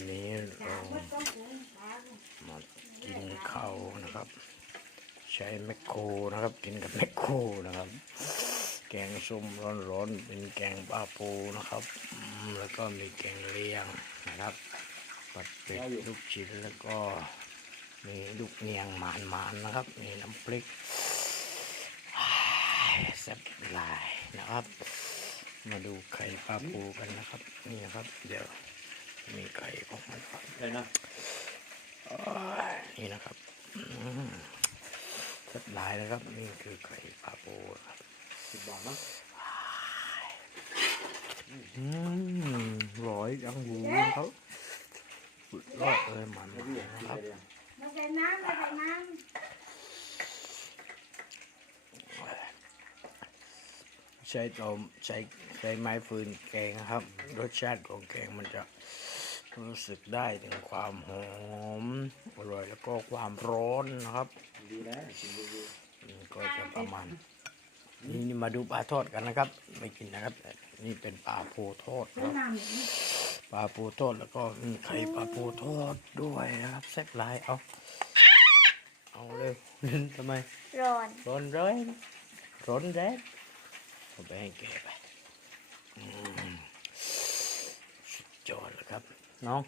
วันนี้เรามากินข้าวนะครับ ใช้แมคโครนะครับ กินกับแมคโครนะครับ แกงส้มร้อนๆเป็นแกงปลาปูนะครับ แล้วก็มีแกงเลียงนะครับปัดเป็ดลูกชิ้นแล้วก็มีลูกเนียงหมานๆนะครับ มีน้ำพริกแซ่บหลายนะครับ มาดูไข่ปลาปูกันนะครับ นี่นะครับ เดี๋ยว มีไข่ของมันครับอะไรนะโอ้ยนี่นะครับอืมแซ่บหลายนะครับ นี่คือไข่ปลาปูนะครับสิบบาทมั้งอืมร้อยจังหูนะครับสุดยอดเลยมันไม่รู้นะกินคอะรับไรเนี่ยมาใส่น้ำมาใส่น้ ใช้ตอมใช้ใช้ไม้ฟืนแกงนะครับ รสชาติของแกงมันจะรู้สึกได้ถึงความหอมอร่อยแล้วก็ความร้อนนะครับดีแล้วกินดีอืมก็จะประมาณนี่นี่มาดูปลาทอดกันนะครับ ไม่กินนะครับ นี่เป็นปลาโพทอดำคใส่รับน้ำปลาปูทอดแล้วก็มีไข่ปลาปูทอดด้วยนะครับแซ่บหลายเอาเอาเร็วทำไม ร้อน ร้อนร้อยร้อนแรง เอาไปให้แกไปอืมสุดยอดเลยครับ น้อง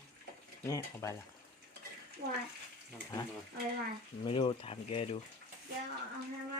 เนี่ยเอาไปละว่าๆนั่งกินมาอะไรมาไม่รู้ถามแกดู เดี๋ยวเอาให้ว่า